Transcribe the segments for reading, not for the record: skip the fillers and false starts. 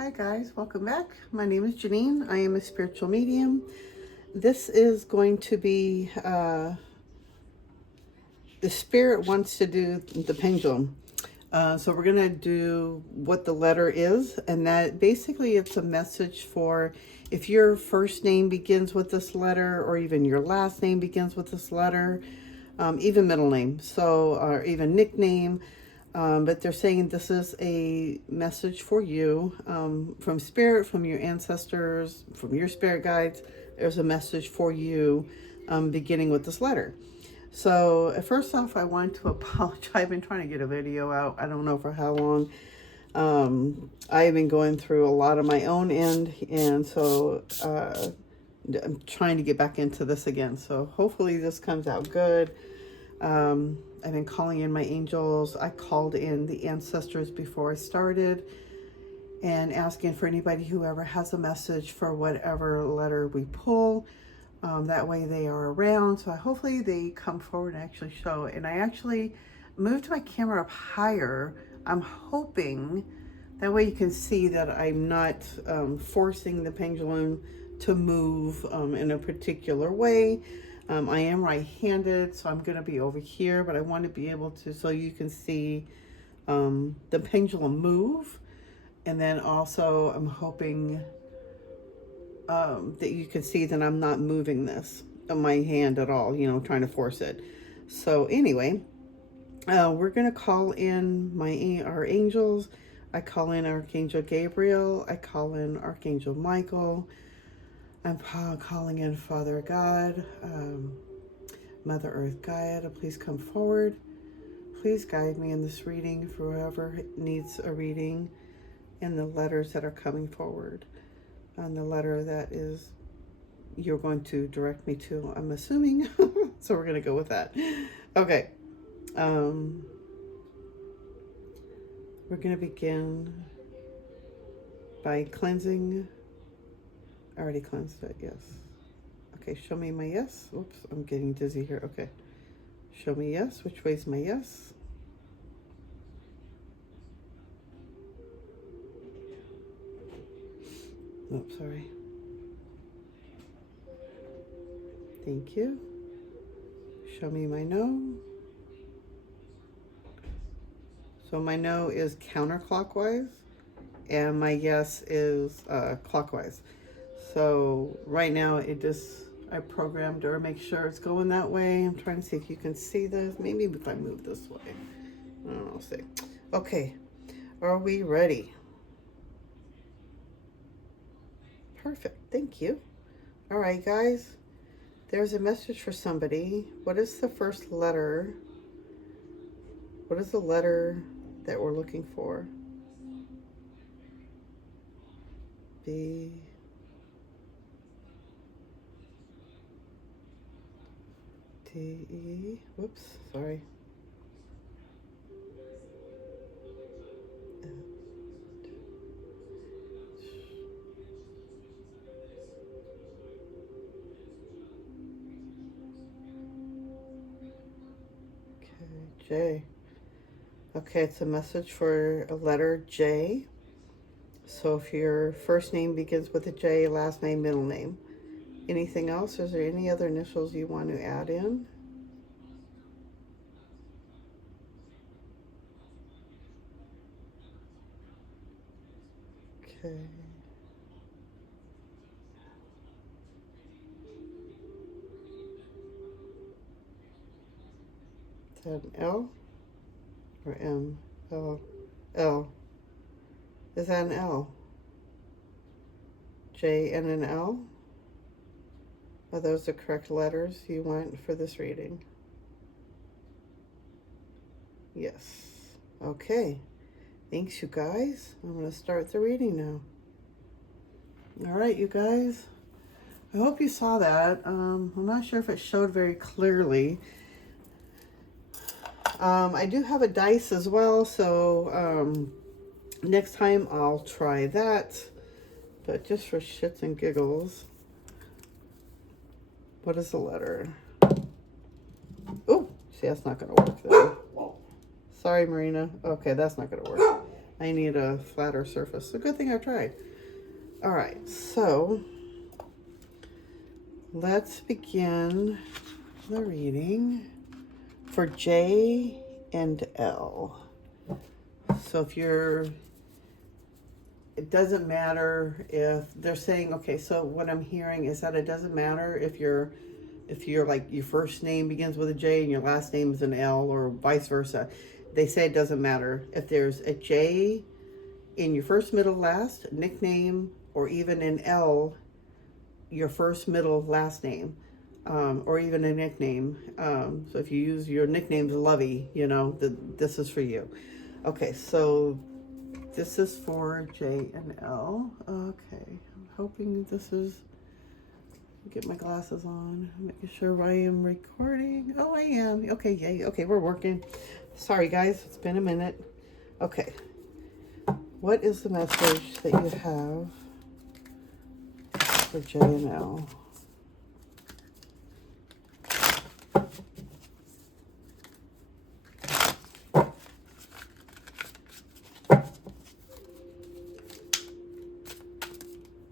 Hi guys, welcome back. My name is Janine. I am a spiritual medium. This is going to be, the spirit wants to do the pendulum. So we're going to do what the letter is, and that basically it's a message for if your first name begins with this letter, or even your last name begins with this letter, even middle name, so or even nickname. But they're saying this is a message for you from spirit, from your ancestors, from your spirit guides. There's a message for you beginning with this letter. So first off, I want to apologize. I've been trying to get a video out. I don't know for how long. I've been going through a lot of my own end, and so I'm trying to get back into this again. So hopefully this comes out good. I've been calling in my angels. I called in the ancestors before I started and asking for anybody who ever has a message for whatever letter we pull. That way they are around. So hopefully they come forward and actually show. And I actually moved my camera up higher. I'm hoping that way you can see that I'm not forcing the pendulum to move in a particular way. I am right-handed, so I'm going to be over here, but I want to be able to, so you can see the pendulum move. And then also I'm hoping that you can see that I'm not moving this on my hand at all, trying to force it. So anyway, we're going to call in our angels. I call in Archangel Gabriel. I call in Archangel Michael. I'm calling in Father God, Mother Earth Gaia to please come forward. Please guide me in this reading for whoever needs a reading in the letters that are coming forward. On the letter that is you're going to direct me to, I'm assuming. So we're going to go with that. Okay. We're going to begin by cleansing. I already cleansed it, yes. Okay, show me my yes. Oops, I'm getting dizzy here. Okay. Show me yes. Which way's my yes? Oops, sorry. Thank you. Show me my no. So my no is counterclockwise, and my yes is clockwise. So right now I programmed or make sure it's going that way. I'm trying to see if you can see this. Maybe if I move this way. I don't know, see. Okay, are we ready? Perfect, thank you. All right, guys, there's a message for somebody. What is the first letter? What is the letter that we're looking for? B. T. E. Whoops, sorry. Okay, J. Okay, it's a message for a letter J. So if your first name begins with a J, last name, middle name. Anything else? Is there any other initials you want to add in? Okay. Is that an L or M? L. L. Is that an L? J and an L? Are those the correct letters you want for this reading? Yes. Okay. Thanks, you guys. I'm going to start the reading now. All right, you guys. I hope you saw that. I'm not sure if it showed very clearly. I do have a dice as well, so next time I'll try that. But just for shits and giggles, what is the letter? Oh, see, that's not going to work then. Sorry, Marina. Okay, that's not going to work. I need a flatter surface. A good thing I tried. All right, so let's begin the reading for J and L. So if you're, it doesn't matter if they're saying, okay, so what I'm hearing is that it doesn't matter if you're like your first name begins with a J and your last name is an L, or vice versa. They say it doesn't matter if there's a J in your first, middle, last nickname, or even an L, your first, middle, last name, or even a nickname. So if you use your nickname's Lovey, you know, this is for you. Okay, so this is for J and L. Okay, I'm hoping this is, get my glasses on, making sure I am recording. Oh, I am. Okay, yay. Okay, we're working. Sorry, guys. It's been a minute. Okay. What is the message that you have for J and L?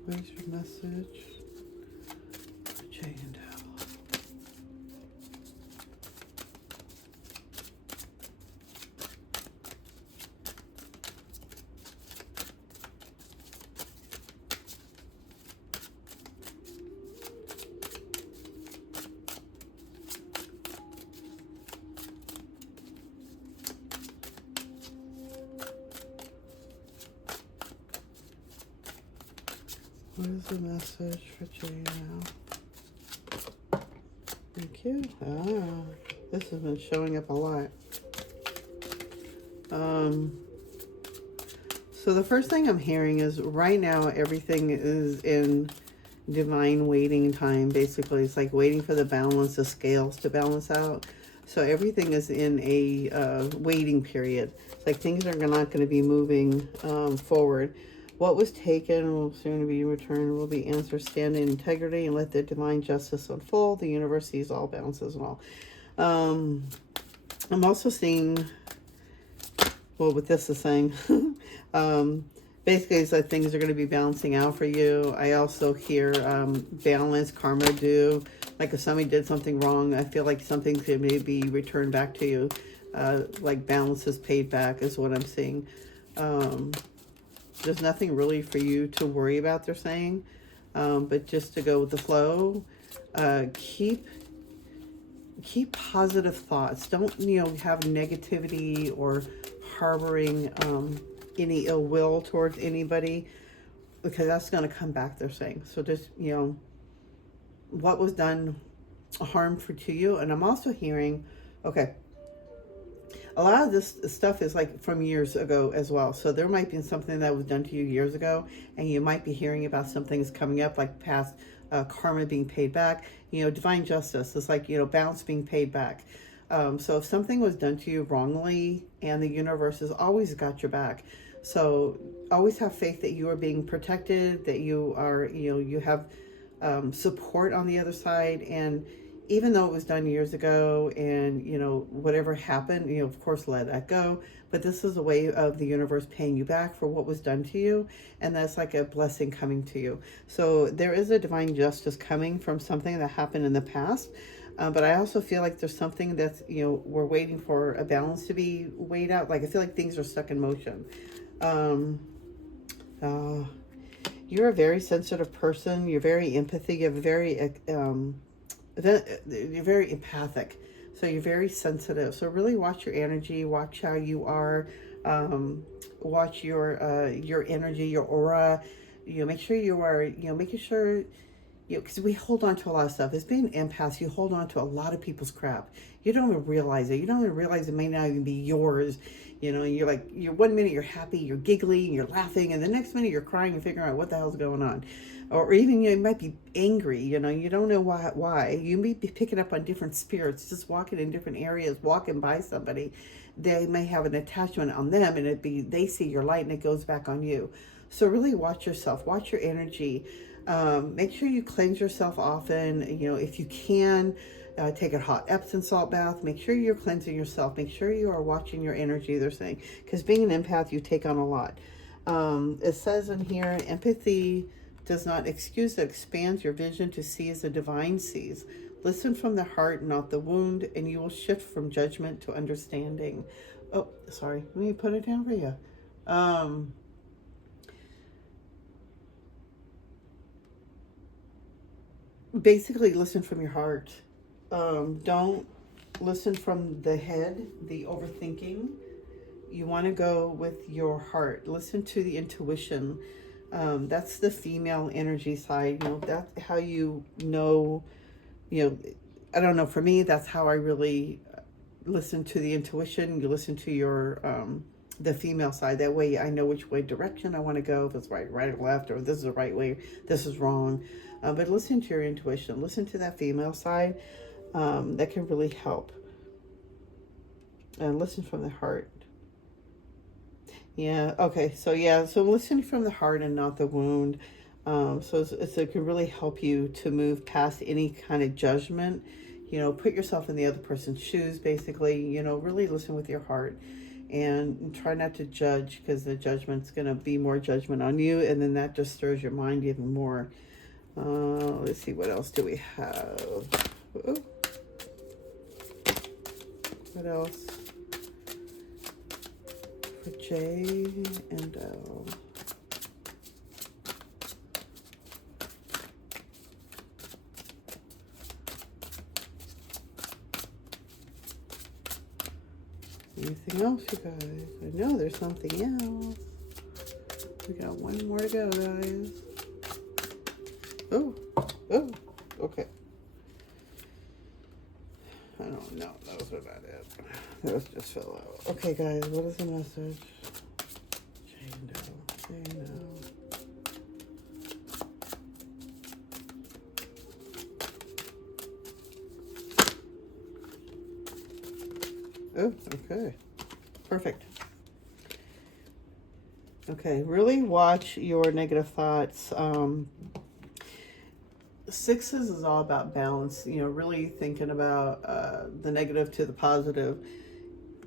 What is your message for J and L? What is the message for J and L? Thank you. This has been showing up a lot. So the first thing I'm hearing is right now everything is in divine waiting time. Basically, it's like waiting for the balance, the scales to balance out. So everything is in a waiting period. It's like things are not going to be moving forward. What was taken will soon be returned, will be answered. Stand in integrity and let the divine justice unfold. The universe sees all, balances and all. I'm also seeing, well, what this is saying, basically it's like things are going to be balancing out for you. I also hear balance, karma due. Like if somebody did something wrong, I feel like something could maybe returned back to you. Like balance is paid back is what I'm seeing. There's nothing really for you to worry about, they're saying. But just to go with the flow, keep positive thoughts. Don't, have negativity or harboring any ill will towards anybody, because that's going to come back, they're saying. So just, what was done harm to you. And I'm also hearing, okay, a lot of this stuff is like from years ago as well. So there might be something that was done to you years ago, and you might be hearing about some things coming up, like past karma being paid back. Divine justice is like, balance being paid back. So if something was done to you wrongly, and the universe has always got your back. So always have faith that you are being protected, that you are, you have support on the other side. And even though it was done years ago, and whatever happened, of course let that go. But this is a way of the universe paying you back for what was done to you, and that's like a blessing coming to you. So there is a divine justice coming from something that happened in the past. But I also feel like there's something that's, we're waiting for a balance to be weighed out. Like I feel like things are stuck in motion. You're a very sensitive person. You're very empathic. You're very you're very empathic, so you're very sensitive. So really watch your energy, watch how you are, watch your energy, your aura. Make sure you are, making sure, because we hold on to a lot of stuff. As being empaths, you hold on to a lot of people's crap. You don't even realize it. You don't even realize it may not even be yours. You're like, one minute you're happy, you're giggly, you're laughing, and the next minute you're crying and figuring out what the hell's going on. Or even you might be angry, you don't know why. You may be picking up on different spirits, just walking in different areas, walking by somebody. They may have an attachment on them, and they see your light and it goes back on you. So really watch yourself, watch your energy. Make sure you cleanse yourself often. If you can, Take a hot Epsom salt bath. Make sure you're cleansing yourself. Make sure you are watching your energy, they're saying. Because being an empath, you take on a lot. It says in here, empathy does not excuse, it expands your vision to see as the divine sees. Listen from the heart, not the wound, and you will shift from judgment to understanding. Oh, sorry. Let me put it down for you. Basically, listen from your heart. Don't listen from the head, the overthinking. You want to go with your heart. Listen to the intuition. That's the female energy side. You know, that's how you know, I don't know, for me, that's how I really listen to the intuition. You listen to your, the female side. That way I know which way direction I want to go, if it's right or left, or this is the right way, this is wrong. But listen to your intuition. Listen to that female side. That can really help. And listen from the heart. Yeah, okay. So listen from the heart and not the wound. It can really help you to move past any kind of judgment. Put yourself in the other person's shoes, basically. Really listen with your heart. And try not to judge, because the judgment's going to be more judgment on you. And then that just stirs your mind even more. Let's see, what else do we have? Oh. What else? For J and L. Anything else, you guys? I know there's something else. We got one more to go, guys. Oh, okay. I don't know. That was about it. That was just fill out. Okay, guys, what is the message? Jane Doe. Oh, okay. Perfect. Okay, really watch your negative thoughts. Sixes is all about balance, really thinking about the negative to the positive.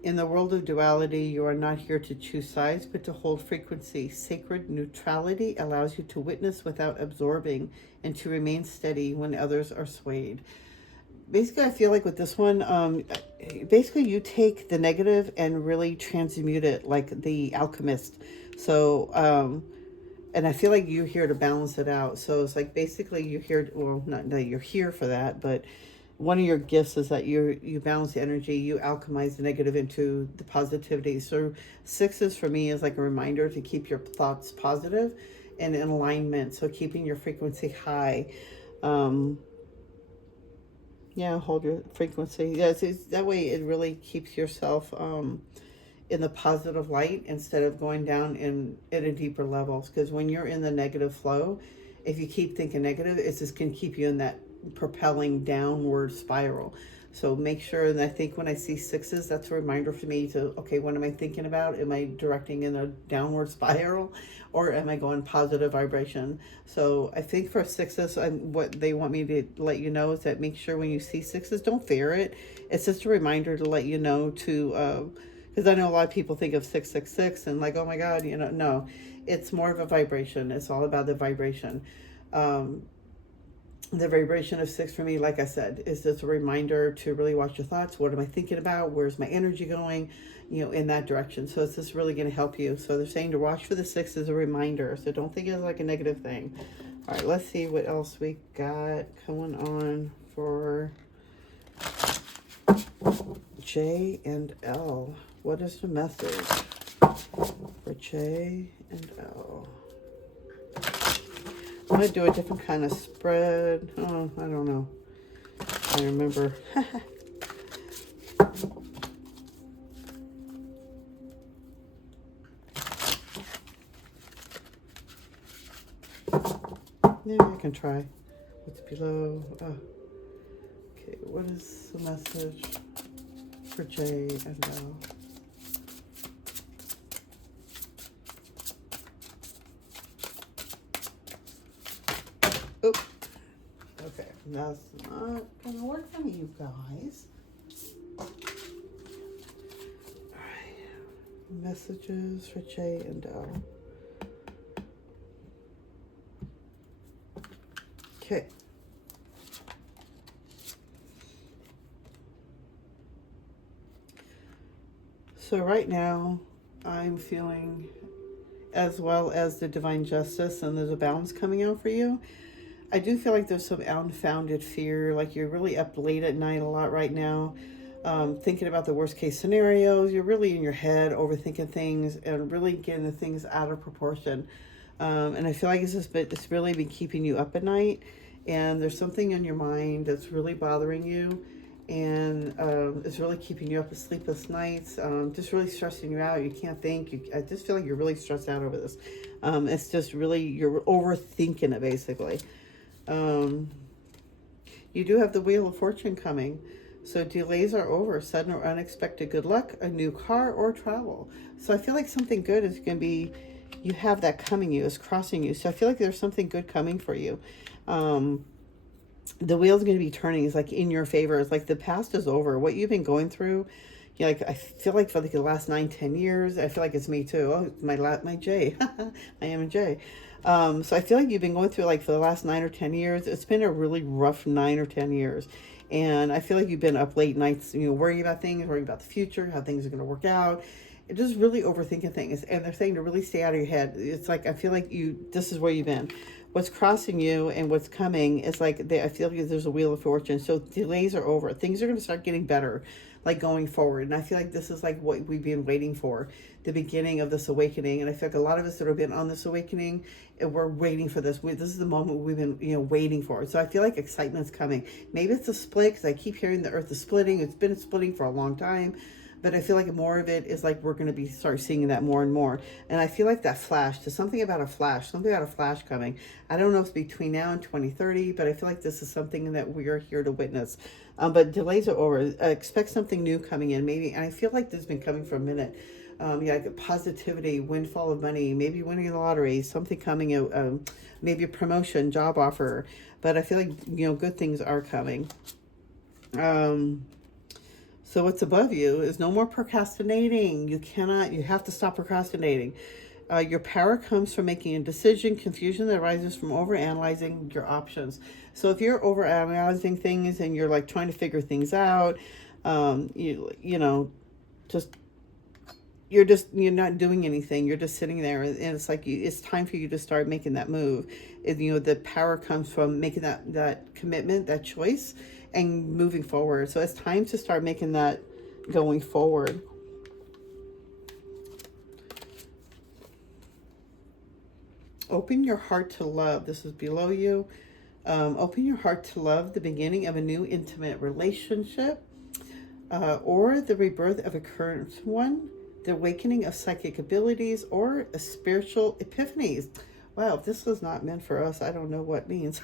In the world of duality, you are not here to choose sides, but to hold frequency. Sacred neutrality allows you to witness without absorbing and to remain steady when others are swayed. Basically, I feel like with this one, basically you take the negative and really transmute it like the alchemist. So, and I feel like you're here to balance it out. So it's like basically you're here, well, not that you're here for that, but one of your gifts is that you balance the energy, you alchemize the negative into the positivity. So sixes for me is like a reminder to keep your thoughts positive and in alignment. So keeping your frequency high. Hold your frequency. Yes, that way it really keeps yourself in the positive light instead of going down at a deeper levels. Because when you're in the negative flow, if you keep thinking negative, it's just going to keep you in that propelling downward spiral. So make sure, and I think when I see sixes, that's a reminder for me to, okay, what am I thinking about? Am I directing in a downward spiral, or am I going positive vibration? So I think for sixes, what they want me to let you know is that make sure when you see sixes, don't fear it. It's just a reminder to let you know to, because I know a lot of people think of 666 and like, oh my God, no, it's more of a vibration. It's all about the vibration. The vibration of six for me, like I said, is just a reminder to really watch your thoughts. What am I thinking about? Where's my energy going? In that direction. So it's just really going to help you. So they're saying to watch for the six as a reminder. So don't think it's like a negative thing. All right, let's see what else we got going on for J and L. What is the message for J and L? I'm going to do a different kind of spread. Oh, I don't know. I remember. Yeah, I can try. What's below? Oh. Okay, what is the message for J and L? Oh, okay. That's not gonna work for me, you guys. Alright. Messages for Jay and Dell. Okay. So right now, I'm feeling, as well as the divine justice, and there's a balance coming out for you. I do feel like there's some unfounded fear, like you're really up late at night a lot right now, thinking about the worst case scenarios. You're really in your head, overthinking things, and really getting the things out of proportion. And I feel like it's really been keeping you up at night, and there's something in your mind that's really bothering you, and it's really keeping you up with sleepless nights, just really stressing you out. You can't think. I just feel like you're really stressed out over this. It's just really, you're overthinking it, basically. You do have the Wheel of Fortune coming. So delays are over. Sudden or unexpected good luck, a new car, or travel. So I feel like something good is going to be, you have that coming you, is crossing you. So I feel like there's something good coming for you. The wheel's going to be turning. It's like in your favor. It's like the past is over. What you've been going through, you know, like I feel like for like the last 9-10 years, I feel like it's me too. Oh, my J. I am a J. So I feel like you've been going through, like, for the last 9 or 10 years. It's been a really rough 9 or 10 years. And I feel like you've been up late nights, you know, worrying about things, worrying about the future, how things are going to work out. It just really overthinking things. And they're saying to really stay out of your head. It's like, I feel like this is where you've been. What's crossing you and what's coming is like, I feel like there's a Wheel of Fortune. So delays are over. Things are going to start getting better, like, going forward. And I feel like this is like what we've been waiting for, the beginning of this awakening. And I feel like a lot of us that have been on this awakening, we're waiting for this. This is the moment we've been, you know, waiting for. So I feel like excitement's coming. Maybe it's a split, because I keep hearing the earth is splitting. It's been splitting for a long time. But I feel like more of it is like we're going to start seeing that more and more. And I feel like that flash, there's something about a flash coming. I don't know if it's between now and 2030, but I feel like this is something that we are here to witness. But delays are over. Expect something new coming in, maybe. And I feel like this has been coming for a minute. Yeah, like positivity, windfall of money, maybe winning the lottery, something coming out, maybe a promotion, job offer. But I feel like, you know, good things are coming. So what's above you is no more procrastinating. You have to stop procrastinating. Your power comes from making a decision. Confusion that arises from overanalyzing your options. So if you're overanalyzing things and you're like trying to figure things out, you know, you're not doing anything. You're just sitting there, and it's like it's time for you to start making that move. You know, the power comes from making that commitment, that choice, and moving forward. So it's time to start making that going forward. Open your heart to love. This is below you. Open your heart to love, the beginning of a new intimate relationship, or the rebirth of a current one, the awakening of psychic abilities, or a spiritual epiphanies. Wow, if this was not meant for us, I don't know what it means.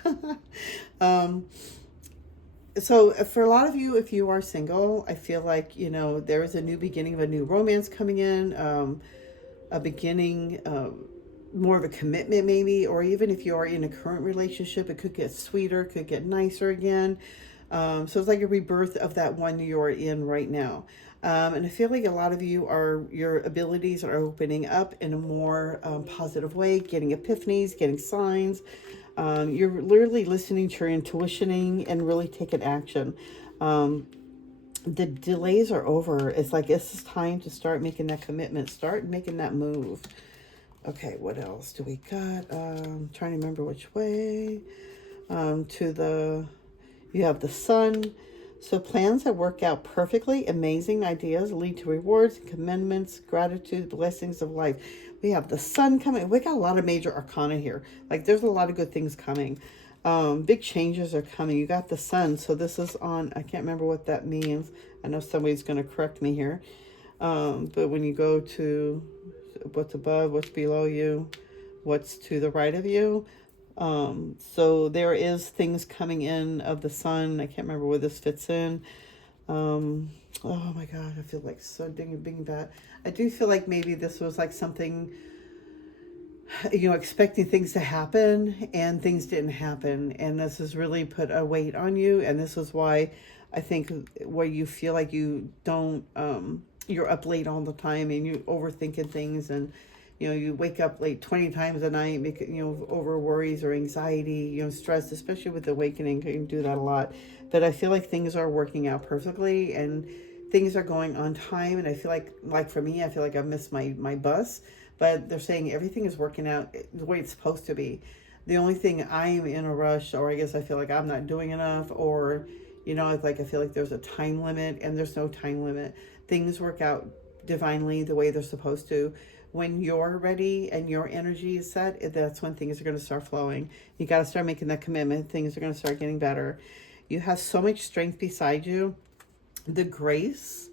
So for a lot of you, if you are single, I feel like, you know, there is a new beginning of a new romance coming in, a beginning, more of a commitment maybe, or even if you are in a current relationship, it could get sweeter, could get nicer again. So it's like a rebirth of that one you're in right now. And I feel like a lot of you your abilities are opening up in a more positive way, getting epiphanies, getting signs. You're literally listening to your intuition and really taking action. The delays are over. It's like it's time to start making that commitment, start making that move. Okay, what else do we got? Trying to remember which way. You have the sun. So plans that work out perfectly, amazing ideas lead to rewards, commendments, gratitude, blessings of life. We have the sun coming. We got a lot of major arcana here. Like there's a lot of good things coming. Big changes are coming. You got the sun. So this is on, I can't remember what that means. I know somebody's going to correct me here. But when you go to what's above, what's below you, what's to the right of you, so there is things coming in of the sun. I can't remember where this fits in. Oh my God, I feel like so being bad. I do feel like maybe this was like something expecting things to happen, and things didn't happen. And this has really put a weight on you. And this is why I think where you feel like you don't, you're up late all the time and you overthinking things, and, you wake up late 20 times a night, over worries or anxiety, stress, especially with awakening, you can do that a lot. But I feel like things are working out perfectly, and things are going on time. And I feel like for me, I feel like I've missed my bus, but they're saying everything is working out the way it's supposed to be. The only thing I'm in a rush, or I guess I feel like I'm not doing enough, or, it's like I feel like there's a time limit, and there's no time limit. Things work out divinely the way they're supposed to. When you're ready and your energy is set, that's when things are going to start flowing. You got to start making that commitment. Things are going to start getting better. You have so much strength beside you. The grace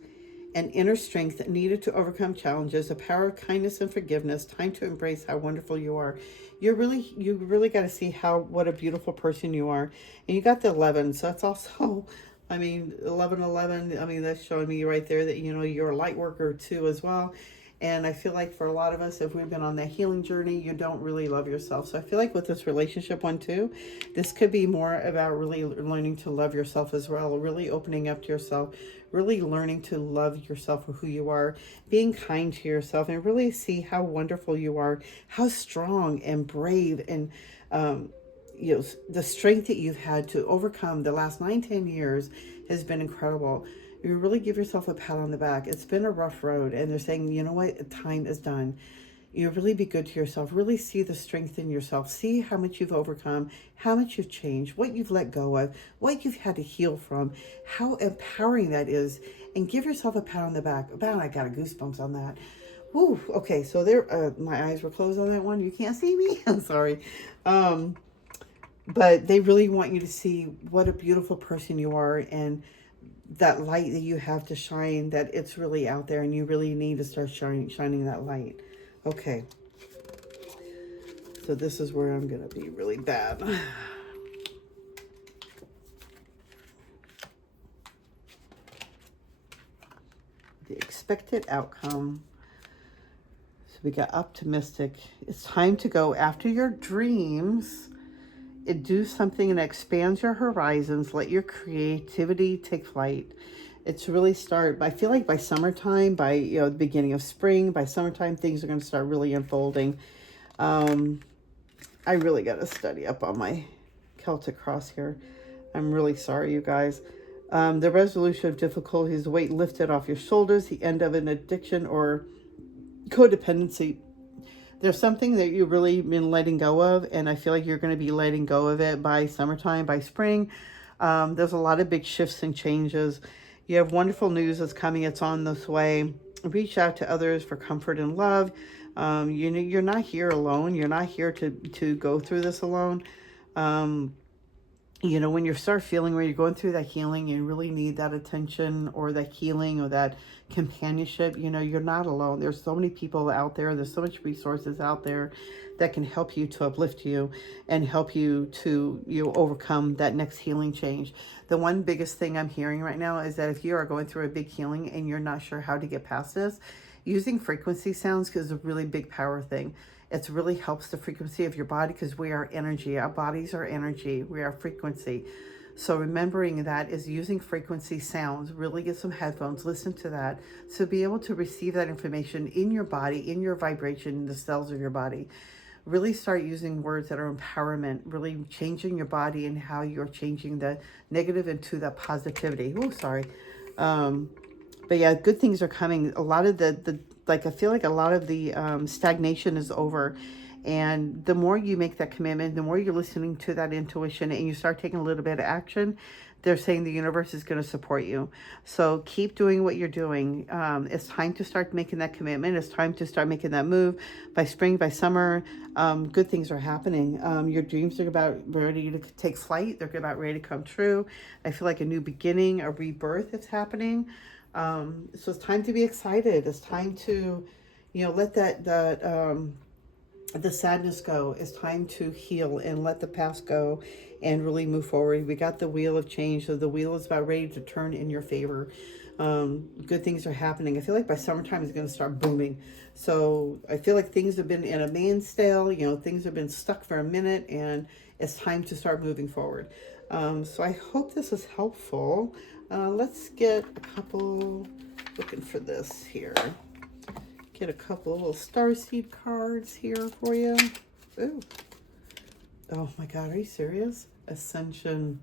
and inner strength needed to overcome challenges, the power of kindness and forgiveness, time to embrace how wonderful you are. You really got to see what a beautiful person you are. And you got the 11, so that's also, 11, that's showing me right there that, you're a light worker too as well. And I feel like for a lot of us, if we've been on that healing journey, you don't really love yourself. So I feel like with this relationship one too, this could be more about really learning to love yourself as well, really opening up to yourself, really learning to love yourself for who you are, being kind to yourself, and really see how wonderful you are, how strong and brave, and the strength that you've had to overcome the last 9-10 years has been incredible. You really give yourself a pat on the back. It's been a rough road, and they're saying, you know what, time is done. Really be good to yourself. Really see the strength in yourself. See how much you've overcome, how much you've changed, what you've let go of, what you've had to heal from, how empowering that is. And give yourself a pat on the back. I got a goosebumps on that. Woo, okay, so there, my eyes were closed on that one. You can't see me. I'm sorry. But they really want you to see what a beautiful person you are, and that light that you have to shine, that it's really out there, and you really need to start shining that light. Okay. So this is where I'm going to be really bad. The expected outcome. So we got optimistic. It's time to go after your dreams. Do something that expands your horizons. Let your creativity take flight. It's really start. I feel like by summertime, by the beginning of spring, by summertime, things are going to start really unfolding. I really got to study up on my Celtic cross here. I'm really sorry, you guys. The resolution of difficulties, the weight lifted off your shoulders, the end of an addiction or codependency. There's something that you've really been letting go of, and I feel like you're going to be letting go of it by summertime, by spring. There's a lot of big shifts and changes. You have wonderful news that's coming. It's on this way. Reach out to others for comfort and love. You're not here alone. You're not here to go through this alone. When you start feeling where you're going through that healing, you really need that attention or that healing or that companionship. You're not alone. There's so many people out there. There's so much resources out there that can help you to uplift you and help you to overcome that next healing change. The one biggest thing I'm hearing right now is that if you are going through a big healing and you're not sure how to get past this, using frequency sounds is a really big power thing. It really helps the frequency of your body, because we are energy. Our bodies are energy. We are frequency. So remembering that is using frequency sounds. Really get some headphones. Listen to that. So be able to receive that information in your body, in your vibration, in the cells of your body. Really start using words that are empowerment, really changing your body and how you're changing the negative into the positivity. Oh, sorry. But yeah, good things are coming. A lot of I feel like a lot of the stagnation is over. And the more you make that commitment, the more you're listening to that intuition and you start taking a little bit of action, they're saying the universe is going to support you. So keep doing what you're doing. It's time to start making that commitment. It's time to start making that move. By spring, by summer, good things are happening. Your dreams are about ready to take flight. They're about ready to come true. I feel like a new beginning, a rebirth is happening. So it's time to be excited. It's time to, let the sadness go. It's time to heal and let the past go and really move forward. We got the wheel of change. So the wheel is about ready to turn in your favor. Good things are happening. I feel like by summertime it's going to start booming. So I feel like things have been in a standstill, you know, things have been stuck for a minute, and it's time to start moving forward. So I hope this is helpful. Let's get a couple, looking for this here. Get a couple little starseed cards here for you. Ooh. Oh my God, are you serious? Ascension.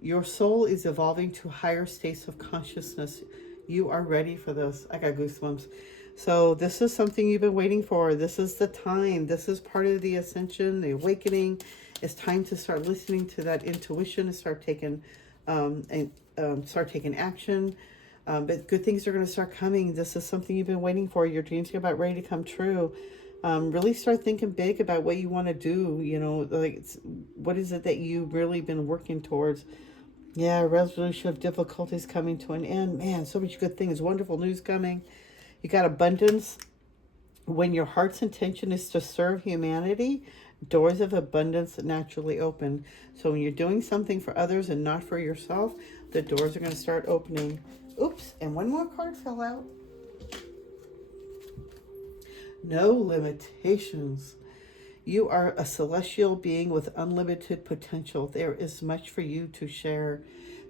Your soul is evolving to higher states of consciousness. You are ready for this. I got goosebumps. So this is something you've been waiting for. This is the time. This is part of the ascension, the awakening. It's time to start listening to that intuition and start taking action. But good things are going to start coming. This is something you've been waiting for. Your dreams are about ready to come true. Really start thinking big about what you want to do. You know, like, what is it that you've really been working towards? Yeah, resolution of difficulties coming to an end. Man, so much good things. Wonderful news coming. You got abundance. When your heart's intention is to serve humanity, doors of abundance naturally open. So when you're doing something for others and not for yourself, the doors are going to start opening. Oops, and one more card fell out. No limitations. You are a celestial being with unlimited potential. There is much for you to share.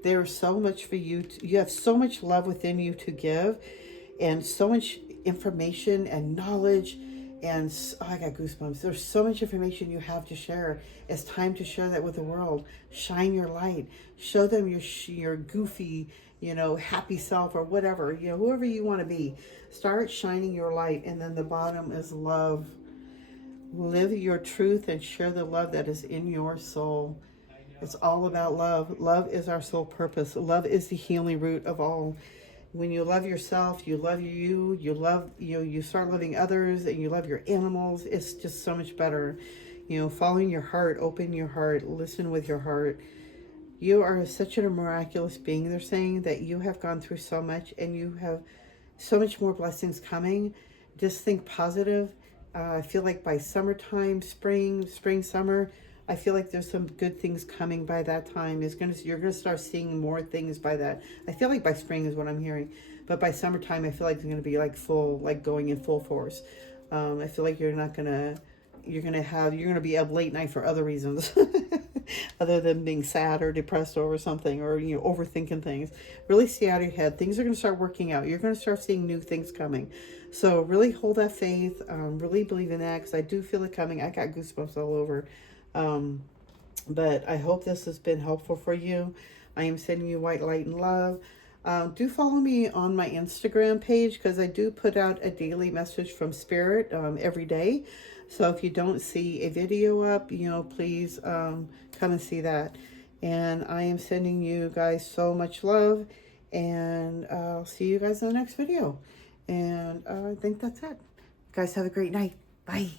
There is so much for you. You have so much love within you to give, and so much information and knowledge. And I got goosebumps. There's so much information you have to share. It's time to share that with the world. Shine your light. Show them your goofy, you know, happy self, or whatever, you know, whoever you want to be. Start shining your light. And then the bottom is love. Live your truth and share the love that is in your soul. It's all about love. Love is our sole purpose. Love is the healing root of all. When you love yourself, you love you, you love, you know, you start loving others, and you love your animals. It's just so much better. You know, following your heart, open your heart, listen with your heart. You are such a miraculous being. They're saying that you have gone through so much, and you have so much more blessings coming. Just think positive. I feel like by summertime, spring, summer, I feel like there's some good things coming by that time. You're gonna start seeing more things by that. I feel like by spring is what I'm hearing, but by summertime, I feel like it's gonna be like going in full force. I feel like you're gonna be up late night for other reasons, other than being sad or depressed over something, or, you know, overthinking things. Really stay out of your head. Things are gonna start working out. You're gonna start seeing new things coming. So really hold that faith. Really believe in that, because I do feel it coming. I got goosebumps all over. But I hope this has been helpful for you. I am sending you white light and love. Do follow me on my Instagram page, because I do put out a daily message from Spirit every day. So if you don't see a video up, you know, please come and see that. And I am sending you guys so much love, and I'll see you guys in the next video. And I think that's it. You guys have a great night. Bye.